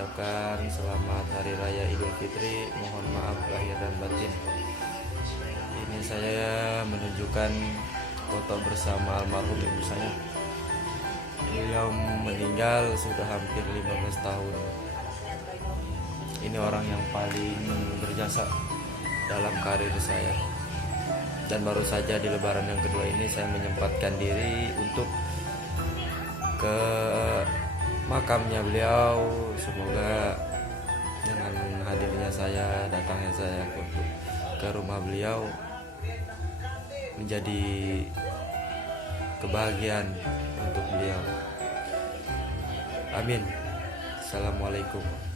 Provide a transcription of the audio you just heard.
mengucapkan selamat Hari Raya Idul Fitri. Mohon maaf lahir dan batin. Ini saya menunjukkan foto bersama almarhum ibu saya. Beliau meninggal sudah hampir 15 tahun. Ini orang yang paling berjasa dalam karir saya. Dan baru saja di lebaran yang kedua ini saya menyempatkan diri untuk ke makamnya beliau. Semoga dengan hadirnya saya, datangnya saya ke rumah beliau menjadi kebahagiaan untuk beliau. Amin. Assalamualaikum.